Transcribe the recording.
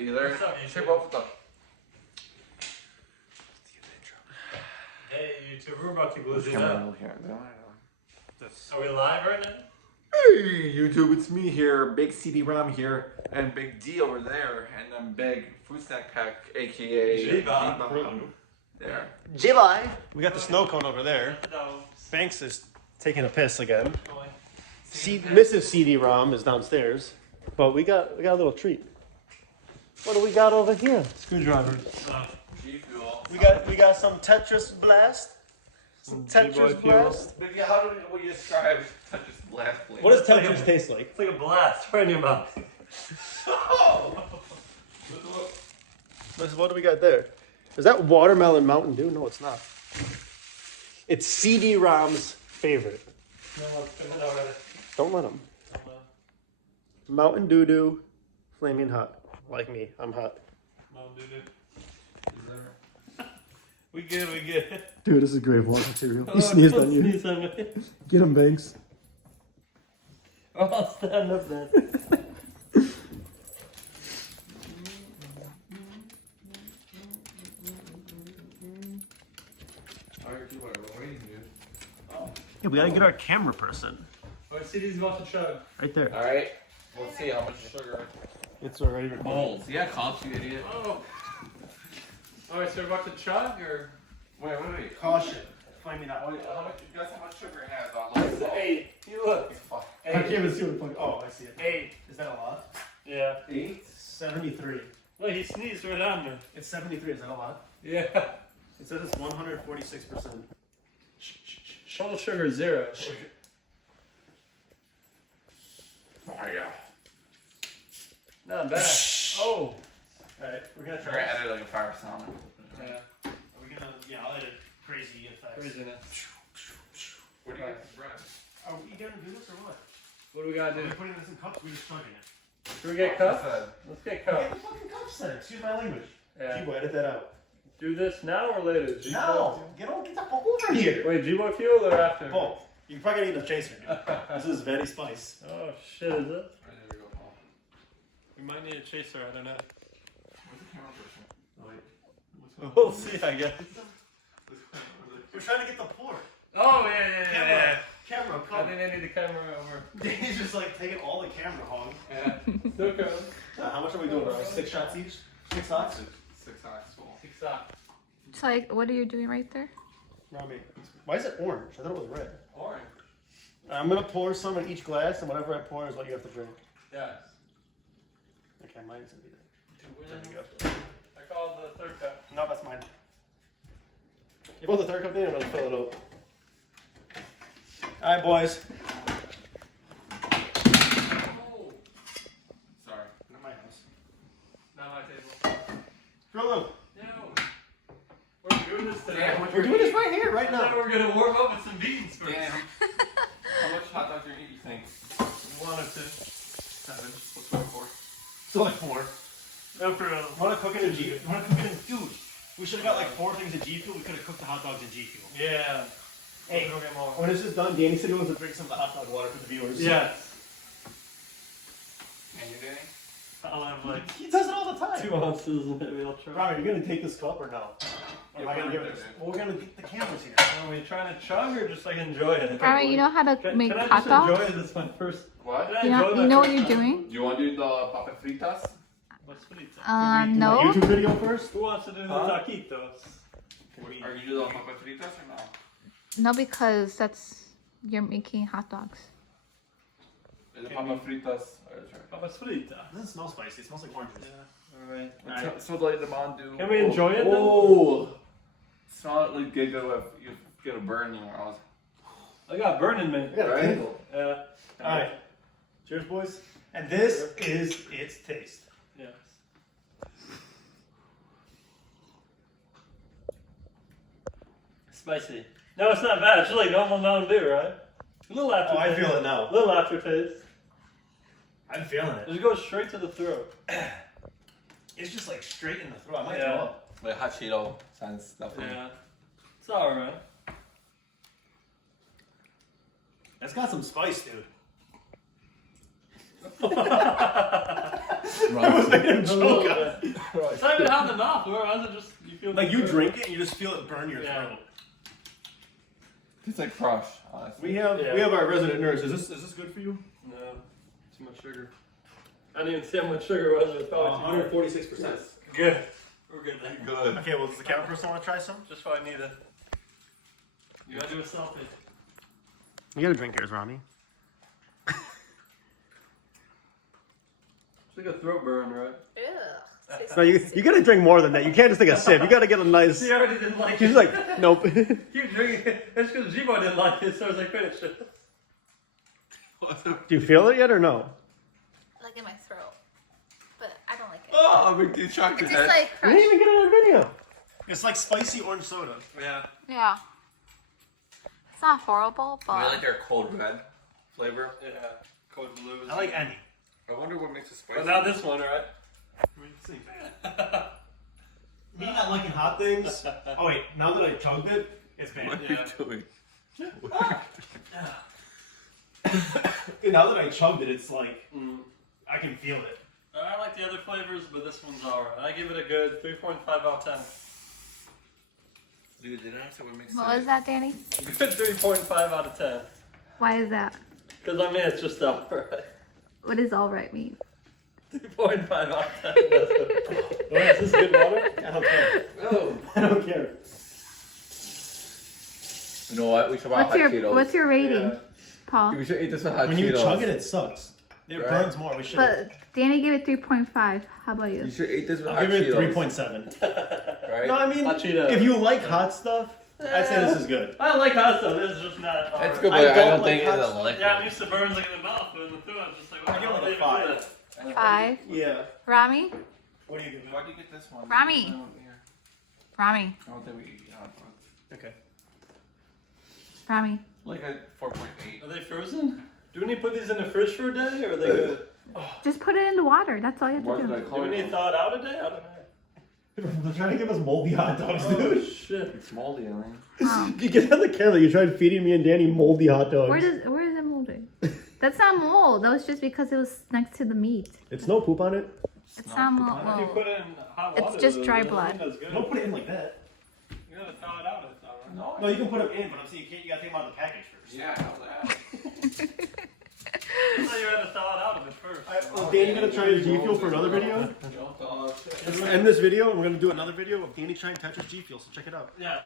Either. Share both of them. Hey, YouTube, we're about to glue these Camera up. here. Are we live right now? Hey YouTube, it's me here, Big CD-ROM here, and Big D over there, and then Big Food Snack Pack, aka G-Bomb. There. July. We got the snow cone over there. Banks is taking a piss again. Mrs. CD-ROM is downstairs, but we got a little treat. What do we got over here? Screwdrivers. G Fuel. We got some Tetris Blast. Some Tetris Blast. But yeah, how do we describe Tetris Blast, please? What does Tetris taste like? It's like a blast right in your mouth. What do we got there? Is that watermelon Mountain Dew? No, it's not. It's CD-ROM's favorite. No, it's coming already. Don't let him. Mountain Doo-Doo, Flamin' Hot. Like me, I'm hot. We good. Dude, this is great vlog material. He sneezed on you. Sneeze on me. Get him, Banks. Oh, I'll stand up then. Yeah, we gotta get our camera person. Oh, I see these about to chug. Right there. Alright, we'll see how much sugar. It's already recorded. Balls. Yeah, comps, you idiot. Oh. Alright, so we're about to chug or? Wait. Caution. Find me not. How much, guess how much sugar it has on it? 8. You look. I can't even see what the fuck. Oh, I see it. 8. Is that a lot? Yeah. 8? 73. Look, he sneezed right on there. It's 73. Is that a lot? Yeah. It says it's 146%. Total sugar is 0. Oh yeah. Not bad. Oh. Alright, we're gonna Sugar try. added like a fire sound. Yeah. Are we gonna? Yeah, I'll edit crazy effects. Craziness. Where do you get the bread? Are we gonna do this or what? What do we gotta Are we do? putting this in cups? We're just chugging it. Should we get cups? Let's get Get cups. the fucking cups then. Excuse my language. Yeah. G-Boy, edit that out. Do this now or later? G-Boy No! fuel? Get the fuck over here! Wait, G-Boy fuel or after? Both. You're probably gonna need a chaser, dude. This is very spice. Oh shit, is it? There we go, Paul. We might need a chaser, I don't know. Where's the camera person? Oh, wait. We'll see, I guess. We're trying to get the port. Oh, yeah. Camera, I come. think I need the camera over. He's just like taking all the camera hog. Yeah. Still coming. How much are we doing, bro? 6 shots each? 6 shots? 6 hacks full. 6 socks. So, like, what are you doing right there? Rami. Why is it orange? I thought it was red. Orange. I'm gonna pour some in each glass, and whatever I pour is what you have to drink. Yes. Okay, mine's gonna be there. There you go. I called the third cup. No, that's mine. You want the third cup in? I'm gonna fill it up. Alright, boys. Oh. Sorry. Not my house. Not my table. Fill them. No. We're doing this today. Damn, We're doing this right here, right I thought now. we were gonna warm up with some beans first. Damn. How much hot dogs do you eat, you think? 1 or 2. 7. What's my 4? So like 4. No, for real. Wanna cook it in G Fuel? Wanna cook it in dude? We should have got like 4 things in G Fuel. We could have cooked the hot dogs in G Fuel. Yeah. Hey, We'll get more. when this is done, Danny said he wants to drink some of the hot dog water for the viewers. Yes. And you Danny? I'll have like He does it all the time. 2 ounces. Maybe I'll try. Robert, are you gonna take this cup or no? Or am I gonna give it? Well, we're gonna get the cameras here. Are we trying to chug or just like enjoy it? Alright, you know how to Can, make can I hot just dogs? enjoy this one first? What? Can I You enjoy know, my you know what first you're one? doing? Do you want to do the papa fritas? What's frita? My No. YouTube video first. Who wants to do the Huh? taquitos? Are you doing the papa fritas or no? No, because you're making hot dogs. Is it papa fritas? Papas frita. It doesn't smell spicy. It smells like oranges. Alright. Alright. So like the Mondu. Can we enjoy it then? Oh! Smell it like good. You get a burn anywhere else. I got burning me. I got a Right? tingle. Yeah. Alright. Cheers, boys. And this is its taste. Yes. Spicy. No, it's not bad. It's just like normal Mountain Dew, right? A little Oh, aftertaste. I feel it now. A little aftertaste. I'm feeling it. Just go straight to the throat. It's just like straight in the throat. I might Yeah. throw up. Like hot Cheeto sounds definitely. Yeah. It's alright. That's got some spice, dude. was making him A little choke. bit. It's not even out the mouth, or is it just you feel Like you drink it, and you just feel it burn your Yeah. throat. It's like crush, honestly. We have Yeah. we have our resident nurse. Is this good for you? No, too much sugar. I didn't even see how much sugar it was. It's probably 146%. good. We're good then. Good. Okay, well, does the camera person want to try some? Just what I needed. You gotta do a selfie. You gotta drink yours, Rami. It's like a throat burn, right? Ew. No, you gotta drink more than that. You can't just take a sip. You gotta get a nice. She already didn't like She's it. like, nope. Keep drinking it. It's because G-Boy didn't like it, so I was like, finish it. Do you feel it yet or no? Like in my throat. But I don't like it. Oh, big D chocolate. It's just like We didn't crush. even get it on video. It's like spicy orange soda. Yeah. Yeah. It's not horrible, I but like their cold red flavor. Yeah. Code blue. I like any. I wonder what makes it spicy. But not this one, right? Me not liking hot things. Oh wait, now that I chugged it, it's bad. What are you doing? Now that I chugged it, it's like Mm. I can feel it. I like the other flavors, but this one's alright. I give it a good 3.5 out of 10. Dude, did I say what makes what was that, Danny? Good 3.5 out of 10. Why is that? Because I mean, it's just alright. What does all right mean? 3.5 out of 10. Wait, is this good water? I don't care. Oh. I don't care. You know what? We should buy What's hot your Cheetos. What's your rating, Yeah. Paul? We should eat this with hot When Cheetos. you chug it, it sucks. It Right. burns more. We should. But Danny gave it 3.5. How about You you? should eat this with I'll hot give it Cheetos. 3.7. Right? No, I mean, Hot Cheetos. if you like hot stuff, I'd say this is good. I like hot stuff. This is just not. That's alright. good, I but I don't don't like think hot it's a stuff. liquid. Yeah, I'm used to burns like in the mouth, but in the throat, I'm just like, I give it like a how do 5. they do that? 5. Yeah. Rami? What do you give it? Why do you get this one? Rami. I don't hear. Rami. I don't think we eat hot dogs. Okay. Rami. Like a 4.8. Are they frozen? Do we need to put these in the fridge for a day, or are they good? Just put it in the water. That's all you have What to did I do. call Do we it? need to thaw it out a day? I don't know. They're trying to give us moldy hot dogs, Oh dude. shit! It's moldy, Elaine. Oh. You get on the camera. You tried feeding me and Danny moldy hot dogs. Where is it molding? That's not mold. That was just because it was next to the meat. It's no poop on it. It's not If you mold. put it in hot It's water, just then dry I think blood. That's good. Don't put it in like that. You gotta thaw it out. It's alright. No, No, you can put them in, but I'm saying you can't. You gotta take them out of the package first. Yeah, I know that. I thought you had to thaw it out of it first. Is Danny gonna try his G Fuel for another video? Don't thaw it. Let's end this video and we're gonna do another video of Danny trying Tetris G Fuel. So check it out. Yeah.